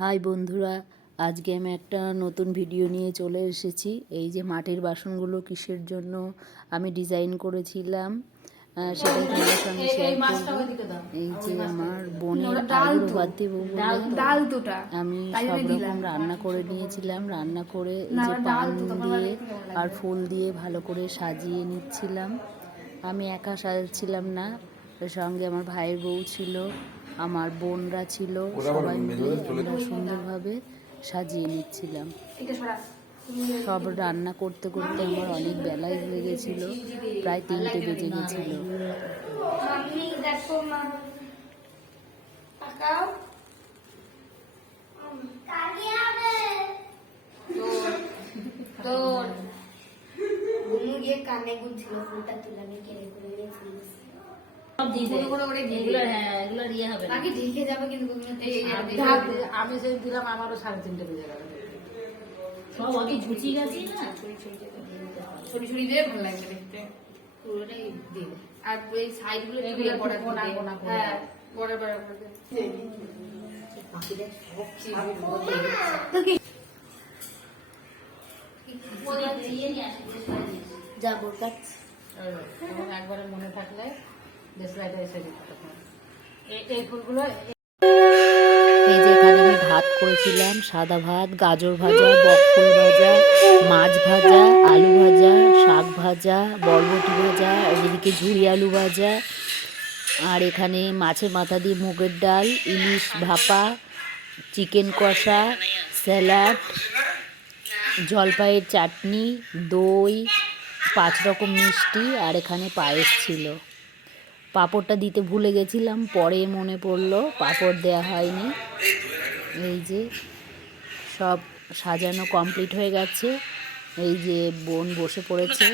High বন্ধুরা, আজকে আমি একটা নতুন ভিডিও নিয়ে চলে এসেছি। এই যে মাটির বাসনগুলো কিসের জন্য আমি ডিজাইন করেছিলাম সেটাই তোমাদের সঙ্গে শেয়ার করব। এই যে আমার বোনের আইবুড়ো ভাত দেবো বলে আমি সব রকম রান্না করে নিয়েছিলাম। রান্না করে এই যে পান দিয়ে আর ফুল দিয়ে ভালো করে সাজিয়ে নিচ্ছিলাম। আমি একা সাজাচ্ছিলাম না, সঙ্গে আমার ভাইয়ের বউ ছিল, আমার বোনরা ছিল, সবাই মিলে আমরা সুন্দরভাবে সাজিয়ে নিচ্ছিলাম। সব রান্না করতে করতে আমার অনেক বেলায় হয়ে গেছিল, প্রায় 3টে বেজে গেছিল। কানে গুনছিল ফুলটা তুলে আমি কেড়ে করে গেছিলাম। আমি সেই দিলাম, আমারও 3:30 বেজে গেল। সব আমি গুছিয়ে গেছি না, ছড়ি ছড়ি দিয়ে ভালো লাগবে দেখতে। পুরোটাই দিয়ে আর এই সাইড গুলো কোনা কোনা হ্যাঁ বড় বড় করে পাখিদের যাবো কাজ একবারে মনে থাকলে দেশলাইটা এসে দিতে এই ফুলগুলো। এই যে এখানে আমি ভাত করেছিলাম, সাদা ভাত, গাজর ভাজা, বকফুল ভাজা, মাছ ভাজা, আলু ভাজা, শাক ভাজা, বরবটি ভাজা, এদিকে ঝুরি আলু ভাজা, আর এখানে মাছের মাথা দিয়ে মুগের ডাল, ইলিশ ভাপা, চিকেন কষা, স্যালাড, জলপাইয়ের চাটনি, দই, 5 রকম মিষ্টি, আর এখানে পায়েস ছিল। পাঁপড়টা দিতে ভুলে গেছিলাম, পরে মনে পড়লো পাঁপড় দেওয়া হয়নি। এই যে সব সাজানো কমপ্লিট হয়ে গেছে। এই যে বোন বসে পড়েছে।